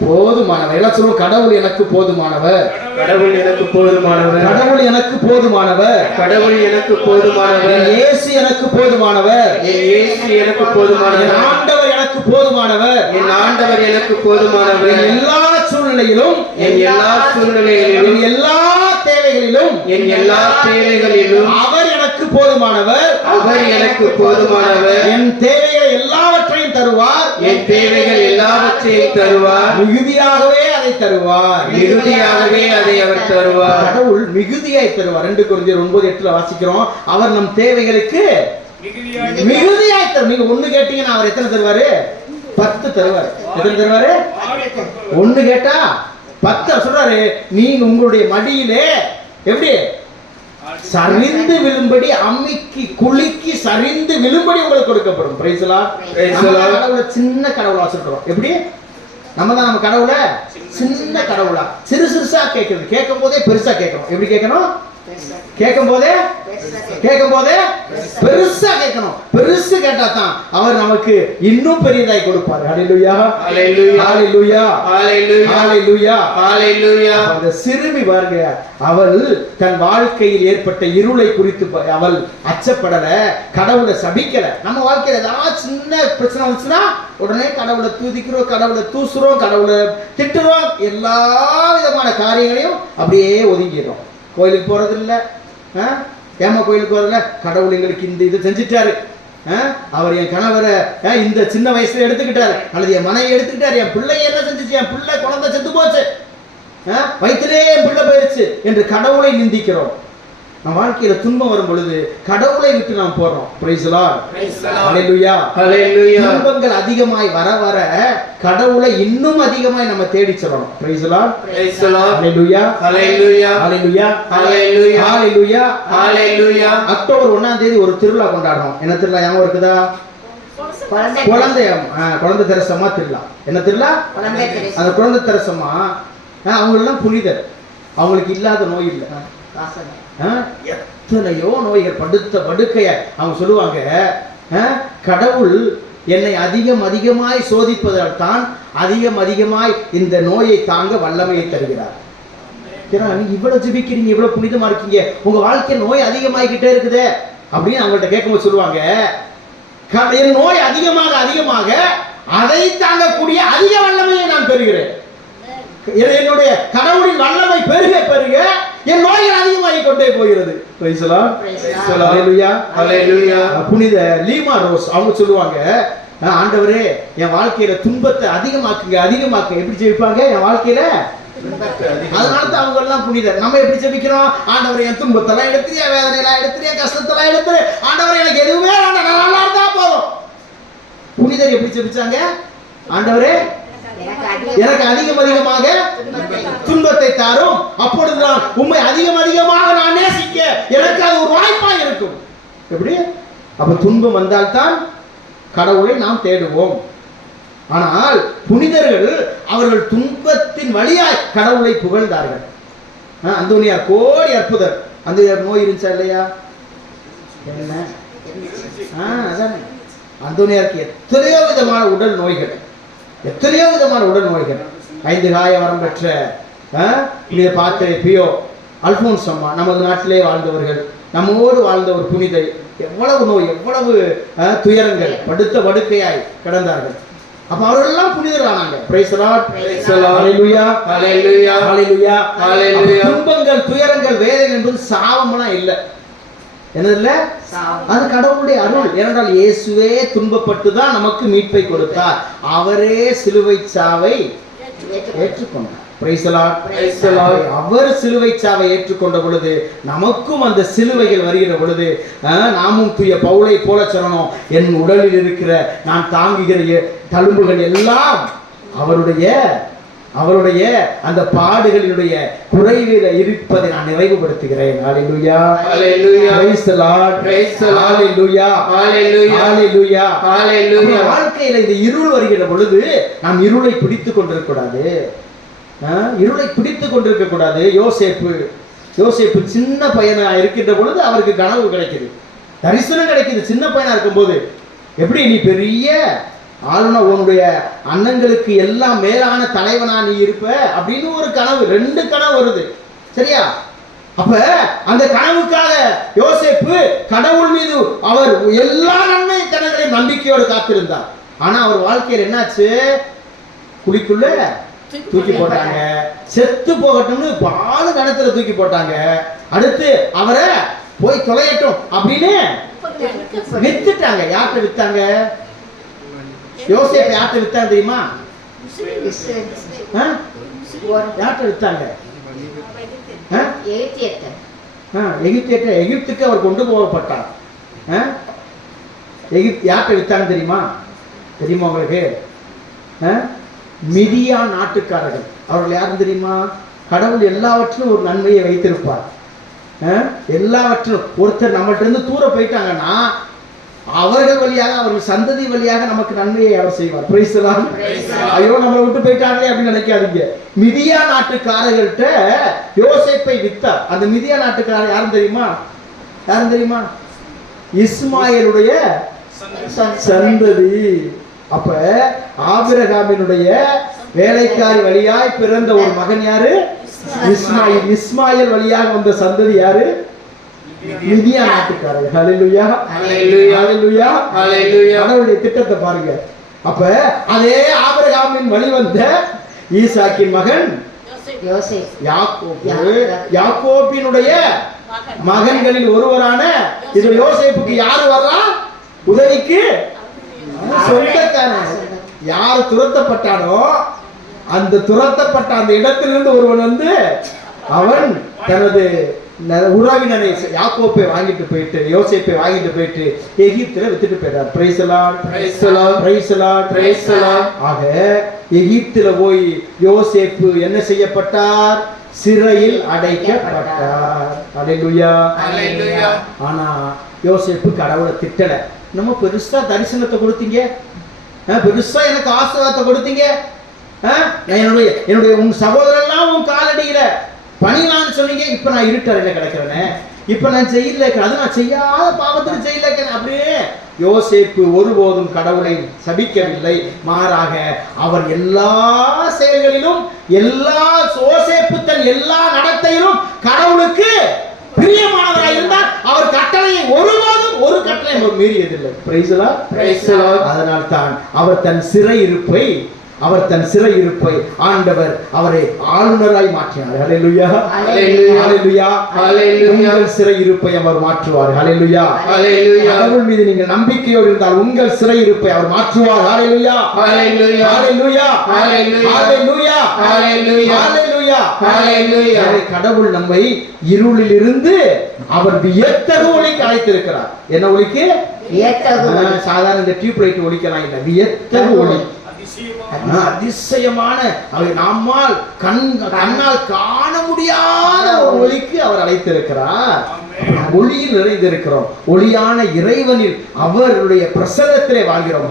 போதுமானவர். எல்லாம் சொல்லுவோம், கடவுள் எனக்கு போதுமானவர், கடவுள் எனக்கு போதுமானவர், கடவுள் எனக்கு போதுமானவர், கடவுள் எனக்கு போதுமானவர், இயேசு எனக்கு போதுமானவர், இயேசு எனக்கு போதுமானவர், ஆண்டவர் எனக்கு போதுமானவர், என் ஆண்டவர் எனக்கு போதுமானவர், எல்லா சூழ்நிலையிலும், என் எல்லா சூழ்நிலைகளிலும், எல்லா தேவைகளிலும், என் எல்லா தேவைகளிலும் அவர் எனக்கு போதுமானவர், அவர் எனக்கு போதுமானவர், என் தேவைகளை எல்லாவற்றையும் தருவார், என் தேவைகள் எல்லாவற்றையும் தருவார், மிகுதியாகவே அதை தருவார், மிகுதியாகவே அதை அவர் தருவார். கடவுள் மிகுதியாய் தருவார். 2 கொரிந்தியர் 9:8 வாசிக்கிறோம், அவர் நம் தேவைகளுக்கு மிகுதியாய் தரும். நீங்க ஒண்ணு கேட்டீங்கன்னா அவர் எத்தனை தருவாரு? 10 தருவாரு. எத்தனை தருவாரு? 1 கேட்டா 10 சொல்றாரு. நீங்க உங்களுடைய மடியிலே எப்படி சரிந்து விழும்படி, அம்மிக்கு குலுக்கி சரிந்து விழும்படி உங்களுக்கு கொடுக்கப்படும். Price the Lord. கடவுளை சின்ன கடவுளா வச்சிருக்கிறோம். எப்படி நம்ம தான் நம்ம கடவுளை சின்ன கடவுளா சிறுசா கேட்கறது. கேட்கும் போதே பெருசா கேட்கணும். எப்படி கேட்கணும்? கேட்கும் போதே பெருசா கேட்கணும். பெருசு கேட்டா தான் அவர் நமக்கு இன்னும் பெரியதாய் கொடுப்பார். ஹalleluya ஹalleluya ஹalleluya ஹalleluya ஹalleluya ஹalleluya. அந்த சிறுமி பாருங்க, அவள் தன் வாழ்க்கையில் ஏற்பட்ட இருளை குறித்து அவள் அச்சப்படல, கடவுளை சபிக்கல. நம்ம வாழ்க்கையில ஏதாவது சின்ன பிரச்சனை வந்துச்சுன்னா உடனே கடவுளை தூதிக்கிறோம், கடவுளை தூசுறோம், கடவுளை திட்டுறோம், எல்லா விதமான காரியங்களையும் அப்படியே ஒதுங்கிடுறோம். கோயிலுக்கு போறது இல்ல, ஏமா கோயிலுக்கு போறதில்ல, கடவுள் எங்களுக்கு இந்த இது செஞ்சுட்டாரு, அவர் என் கணவரை இந்த சின்ன வயசுல எடுத்துக்கிட்டாரு, அல்லது என் மனைவி எடுத்துக்கிட்டாரு, என் பிள்ளை என்ன செஞ்சுச்சு, என் பிள்ளை குழந்தை செத்து போச்சு, வயிற்றிலே என் பிள்ளை போயிருச்சு என்று கடவுளை நிந்திக்கிறோம். நம்ம வாழ்க்கையில துன்பம் வரும் பொழுது கடவுளை விட்டு நாம் போறோம். Praise the lord. Hallelujah hallelujah. துன்பங்கள் அதிகமாய் வர வர கடவுளை இன்னும் அதிகமாய் நம்ம தேடி செல்லணும். Praise the lord. Praise the lord. Hallelujah hallelujah hallelujah hallelujah hallelujah hallelujah. October 1ஆம் தேதி ஒரு திருவிழா கொண்டாடுறோம். என்ன திருவிழா ஞாபகம் இருக்குதா? குழந்தை தெரசம்மா திருவிழா. என்ன திருவிழா? அந்த குழந்தை தெரசம்மா அவங்க எல்லாம் புனிதர். அவங்களுக்கு இல்லாத நோய் இல்லை. எத்தனையோ நோய்கள், படுத்த படுக்கைய அவங்க சொல்லுவாங்க, கடவுள் என்னை அதிகமாய் சோதிப்பதால் தான் அதிகமாய் இந்த நோயை தாங்க வல்லமையை தருகிறார். நீங்க இவ்வளவு ஜெபிக்கிறீங்க, இவ்வளவு புனிதமா இருக்கீங்க, உங்க வாழ்க்கை நோய் அதிகமாகிக்கிட்டே இருக்குது அப்படின்னு அவங்கள்ட்ட கேட்கும்போது சொல்லுவாங்க, என் நோய் அதிகமாக அதை தாங்கக்கூடிய அதிக வல்லமையை நான் பெறுகிறேன். என்னுடைய கடவுளின் வல்லமை பெருக என் நோய்கள் அதிகமாகி கொண்டே போகிறது. Praise the lord. Hallelujah hallelujah. புனித லீமா ரோஸ் அவங்க சொல்லுவாங்க, ஆண்டவரே என் வாழ்க்கையில துன்பத்தை அதிகமாக்குங்க. எப்படி ஜெபிப்பாங்க? என் வாழ்க்கையில அதனால தான் அவங்க எல்லாம் புனிதர். நம்ம எப்படி ஜெபிக்கிறோம்? ஆண்டவரே என் துன்பத்தெல்லாம் எடுத்துறியா, வேதனையெல்லாம் எடுத்துறியா, கஷ்டத்தெல்லாம் எடுத்துரு, ஆண்டவரே எனக்கு எதுவுமே வேண்டாம், நல்லா இருந்தா போதும். புனிதர் எப்படி ஜெபிச்சாங்க? ஆண்டவரே எனக்கு அதிகமாக துன்பத்தை தாரும், அப்பொழுதுதான் உம்மை அதிகமாக நான் நேசிக்க எனக்கு அது ஒரு வாய்ப்பா இருக்கும். எப்படி? அப்ப துன்பம் வந்தால்தான் கடவுளை நாம் தேடுவோம். ஆனால் புனிதர்கள் அவர்கள் துன்பத்தின் வழியாய் கடவுளை புகழ்ந்தார்கள். அந்தோனியார் கோடி அற்புதர். அந்த நோய் இருந்துச்சா இல்லையா? என்ன அந்தோனியாருக்கு எத்தனையோ விதமான உடல் நோய்கள், 5 காய வரம் பெற்ற புனித பாத்திரை பியோ, அல்போன்ஸ் அம்மா, நமது நாட்டிலே வாழ்ந்தவர்கள், நம்மோடு வாழ்ந்த ஒரு புனிதை, எவ்வளவு நோய், எவ்வளவு துயரங்கள், படுத்த படுக்கையாய் கிடந்தார்கள். அப்ப அவர்களெல்லாம் புனிதரானாங்க. Price the lord. Hallelujah hallelujah hallelujah hallelujah. துன்பங்கள், துயரங்கள், வேதனை என்பது சாபம்லாம் இல்லை. என்னதில்ல? அது கடவுளுடைய அருள். ஏனென்றால் இயேசுவே துன்பப்பட்டு தான் நமக்கு மீட்பை கொடுத்தார். அவரே சிலுவை சாவை ஏற்றுக்கொண்டார். Praise the lord. Praise the lord. அவர் சிலுவை சாவை ஏற்றுக்கொண்ட பொழுது நமக்கும் அந்த சிலுவைகள் வருகிற பொழுது நாமும் தூய பவுலை போல சொல்லணும், என் உடலில் இருக்கிற நான் தாங்குகிற தழும்புகள் எல்லாம் அவருடைய அந்த பாடுகளினுடைய குறைவில இருப்பதை நான் நிறைவுபடுத்துகிறேன். ஹalleluya ஹalleluya. praise the lord, praise the lord. Hallelujah hallelujah hallelujah ஹalleluya. வாழ்க்கையில இந்த இருள் வருகிற பொழுது நாம் இருளை பிடித்துக் கொண்டிருக்க கூடாது. யோசேப்பு சின்ன பையனா இருக்கின்ற பொழுது அவருக்கு கனவு கிடைக்குது, தரிசனம் கிடைக்குது. சின்ன பையனா இருக்கும்போது எப்படி நீ பெரிய ஆளுனா, உன்னுடைய அண்ணங்களுக்கு எல்லாம் மேலான தலைவனா நீ இருப்ப அப்படின்னு ஒரு கனவு, 2 கனவு வருது. சரியா? அப்ப அந்த கனவுக்காக யோசேப்பு கடவுள் மீது அவர் எல்லா நன்மை தனங்களையும் நம்பிக்கையோடு காத்திருந்தார். ஆனா அவர் வாழ்க்கையில் என்னாச்சு? குழிக்குள்ள தூக்கி போட்டாங்க. செத்து போகட்டும்னு பாலு கணத்துல தூக்கி போட்டாங்க. அடுத்து அவரை போய் தொலையட்டும் அப்படின்னு வித்துட்டாங்க. யார்கிட்ட வித்தாங்க? யோசேப்பு யார்கிட்ட வித்தாங்க தெரியுமா? யார்கிட்ட வித்தாங்க? எகிப்துக்கு அவர் கொண்டு போகப்பட்டார். யார்கிட்ட வித்தாங்க தெரியுமா? தெரியுமா உங்களுக்கு? மிதியா நாட்டுக்காரர்கள். அவர்கள் யாரும் தெரியுமா? கடவுள் எல்லாவற்றிலும் ஒரு நன்மையை வைத்திருப்பார். எல்லாவற்றிலும் ஒருத்தர் நம்மள்ட்ட இருந்து தூர போயிட்டாங்கன்னா அவர்கள் வழியாக, அவர்கள் சந்ததி வழியாக நமக்கு நன்மையை அவர் செய்வார். Price the Lord. ஐயோ நம்மளை விட்டு போயிட்டாங்களே அப்படின்னு நினைக்காதீங்க. மிதியா நாட்டுக்காரர்கள்ட்ட யோசேப்பை வித்தார். அந்த மிதியா நாட்டுக்காரர் யாரும் தெரியுமா? யாரும் தெரியுமா? இஸ்மாயிலுடைய சந்ததி. அப்ப ஆபிரகாமினுடைய வேலைக்காரி வழியாய் பிறந்த ஒரு மகன் யாரு? இஸ்மாயில். இஸ்மாயில் வழியாக வந்த சந்ததி யாரு? மிதியா நாட்டுக்காரர். ஹல்லேலூயா, ஹல்லேலூயா, ஹல்லேலூயா. கடவுளுடைய திட்டத்தை பாருங்க. அப்ப அதே ஆபிரகாமின் வழி வந்த ஈசாக்கின் மகன் யாக்கோபு. யாக்கோபினுடைய மகன்களில் ஒருவரான இது யோசேப்புக்கு யாரு வர்றா உதவிக்கு? சொந்தக்காரன். யார் துரத்தப்பட்டானோ அந்த துரத்தப்பட்ட அந்த இடத்திலிருந்து ஒருவன் வந்து அவன் தனது உறவினரை யாக்கோப்பை வாங்கிட்டு போயிட்டு, யோசேப்பை வாங்கிட்டு போயிட்டு எகிப்துல வித்துட்டு போயிட்டார். Price the lord, praise the lord, praise the lord, praise the Lord. ஆக எகிப்துல போய் யோசேப்பு என்ன செய்யப்பட்டார்? சிறையில் அடைக்கப்பட்டார். ஹல்லேலூயா, ஹல்லேலூயா. ஆனா யோசேப்பு கடவுளை திட்டல. நம்ம பெருசா தரிசனத்தை கொடுத்தீங்க, பெருசா எனக்கு ஆசீர்வாதத்தை கொடுத்தீங்க, என்னுடைய உன் சகோதரெல்லாம் உன் காலடியில பணிலான்னு சொன்னீங்க, இப்ப நான் இருட்டறையில கிடக்கிறேனே, இப்ப நான் ஜெயில இருக்கிறேன், அது நான் செய்யாத பாவத்துக்கு ஜெயில இருக்கிறேன். அப்படியே யோசேப்பு ஒருபோதும் கடவுளை சபிக்கவில்லை. மாறாக அவர் எல்லா செயல்களிலும், எல்லா யோசேப்பு தன் எல்லா நடத்தையிலும் கடவுளுக்கு பிரியமானவராக இருந்தார். அவர் கட்டளையை ஒருபோதும் ஒரு கட்டளை மீறியதில்லை. Praise the lord, praise the lord. அதனால் தான் அவர் தன் சிறை இருப்பை ஆண்டவர் அவரை ஆளுநராய் மாற்றினார். ஹல்லேலூயா, ஹல்லேலூயா, ஹல்லேலூயா. உங்கள் சிறை இருப்பை அவர் மாற்றுவார். ஹல்லேலூயா, ஹல்லேலூயா. கடவுள் மீது நீங்கள் நம்பிக்கையோடு இருந்தால் உங்கள் சிறை இருப்பை அவர் மாற்றுவார். ஹல்லேலூயா, ஹல்லேலூயா, ஹல்லேலூயா, ஹல்லேலூயா, ஹல்லேலூயா, ஹல்லேலூயா, ஹல்லேலூயா. கடவுள் நம்மை இருளில் இருந்து அவர் வியத்தகு ஒளிக்கு அழைத்திருக்கிறார். என்ன ஒளிக்கு? வியத்தகு. சாதாரண இந்த டியூப் லைட் ஒளிக்கலாம் இல்ல, வியத்தகு ஒளி, அதிசயமான, நம்மால் கண்ணால் காண முடியாத ஒரு ஒளிக்கு அவர் அழைத்திருக்கிறார். ஒளியில் நிறைந்திருக்கிறோம். ஒளியான இறைவனில் அவருடைய பிரசன்னத்திலே வாழ்கிறோம்.